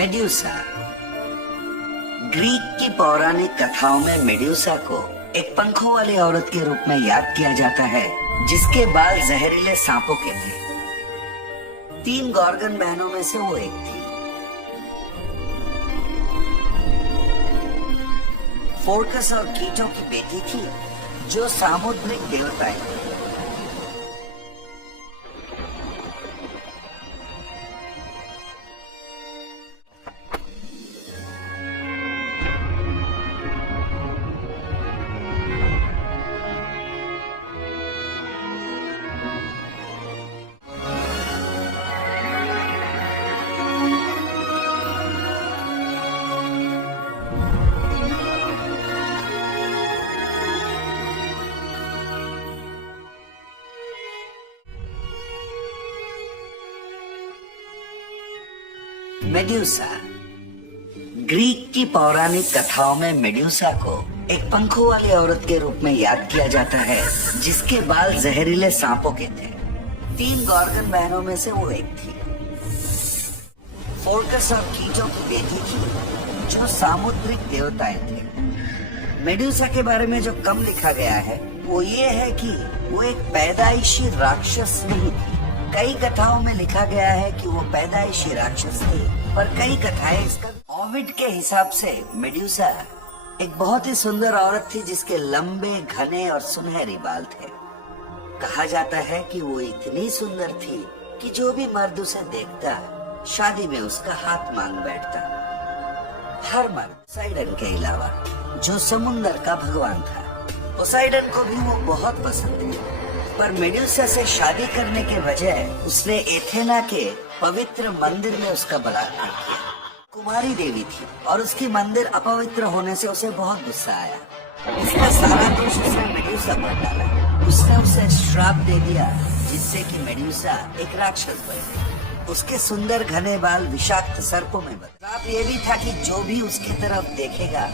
Medusa. Greek की पौराणिक कथाओं में मेड्यूसा को एक पंखों वाली औरत के रूप में याद किया जाता है, जिसके बाल जहरीले सांपों के थे। 3 गॉर्गन बहनों में से वो एक थी। फोर्कस और कीटो की बेटी थी, जो सामुद्रिक देवताएं थी। मेड्यूसा। ग्रीक की पौराणिक कथाओं में मेड्यूसा को एक पंखों वाली औरत के रूप में याद किया जाता है, जिसके बाल जहरीले सांपों के थे। 3 गॉर्गन बहनों में से वो एक थी। फोर्कस और कीटो की बेटी थी, जो सामुद्रिक देवताएं थे। मेड्यूसा के बारे में जो कम लिखा गया है वो ये है कि वो एक पैदाइशी राक्षस नहीं थी। कई कथाओं में लिखा गया है कि वो पैदाइशी राक्षस थी, पर कई कथाएं इसका। ओविड के हिसाब से मेड्यूसा एक बहुत ही सुंदर औरत थी, जिसके लंबे, घने और सुनहरे बाल थे। कहा जाता है कि वो इतनी सुंदर थी कि जो भी मर्द उसे देखता, शादी में उसका हाथ मांग बैठता। हर मर्द पोसाइडन के अलावा, जो समुंदर का भगवान था। पोसाइडन को भी वो बहुत पसंद थी, पर मेड्यूसा से शादी करने के बजाय उसने एथेना के पवित्र मंदिर में उसका बलात्कार किया। कुमारी देवी थी और उसकी मंदिर अपवित्र होने से उसे बहुत गुस्सा आया। इसका सारा दोष उसने मेड्यूसा पर डाला। उसने उसे श्राप दे दिया, जिससे कि मेड्यूसा एक राक्षस बन गई। उसके सुंदर घने बाल विषाक्त सर्पों में बदले। श्राप ये भी था कि जो भी उसकी तरफ देखेगा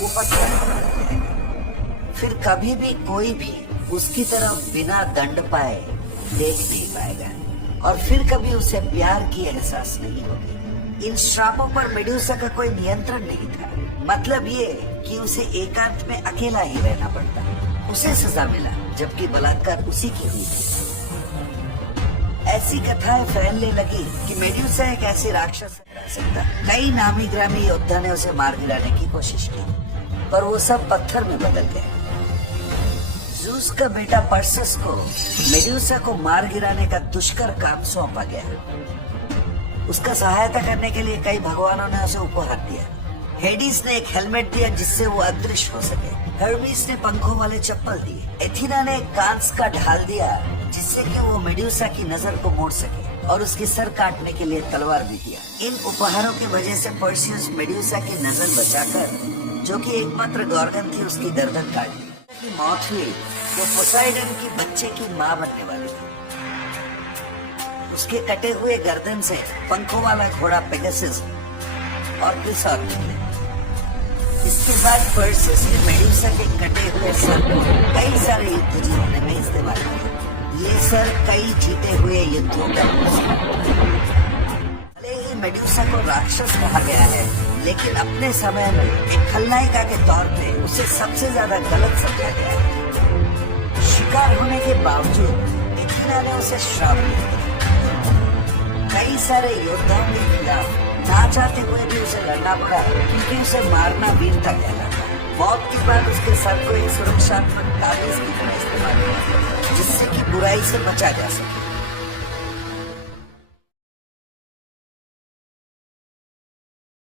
वो पत्थर बन जाएगा। फिर कभी भी कोई भी उसकी तरफ बिना दंड पाए देख नहीं पाएगा, और फिर कभी उसे प्यार की एहसास नहीं होगी। इन श्रापों पर मेड्यूसा का कोई नियंत्रण नहीं था। मतलब ये कि उसे एकांत में अकेला ही रहना पड़ता। उसे सजा मिला, जबकि बलात्कार उसी की हुई थी। ऐसी कथाएं फैलने लगी कि मेड्यूसा एक ऐसी राक्षस रह सकता। कई नामी ग्रामी योद्धा ने उसे मार गिराने की कोशिश की, पर वो सब पत्थर में बदल गए। ज़ूस का बेटा पर्सस को मेड्यूसा को मार गिराने का दुष्कर काम सौंपा गया। उसका सहायता करने के लिए कई भगवानों ने उसे उपहार दिया। हेडिस ने एक हेलमेट दिया, जिससे वो अदृश्य हो सके। हर्मीस ने पंखों वाले चप्पल दिए। एथेना ने एक कांस का ढाल दिया, जिससे कि वो मेड्यूसा की नजर को मोड़ सके, और उसकी सर काटने के लिए तलवार भी दिया। इन उपहारों की वजह से पर्सियस मेड्यूसा की नजर बचाकर, जो कि एकमात्र गॉर्गन थी, उसकी गर्दन काट दी। की मौत हुई, वो पोसाइडन की बच्चे की मां बनने वाली थी। उसके कटे हुए गर्दन से पंखों वाला घोड़ा पेगासस और क्रिसॉर निकले। इसके बाद पर्सियस ने मेड्यूसा के कटे हुए सर को कई सारे युद्ध जीतने में इस्तेमाल किया। ये सर कई जीते हुए युद्धों का। भले ही मेड्यूसा को राक्षस कहा गया है, लेकिन अपने समय में एक खलनायिका के तौर पे उसे सबसे ज्यादा गलत समझा गया है। शिकार होने के बावजूद एथेना ने उसे श्राप दिया। कई सारे योद्धाओं के खिलाफ ना चाहते हुए भी उसे लड़ना पड़ा, क्योंकि उसे मारना वीरता कहलाता। मौत के बाद उसके सर को एक सुरक्षात्मक ताबीज की तरह इस्तेमाल किया, जिससे कि बुराई से बचा जा सके।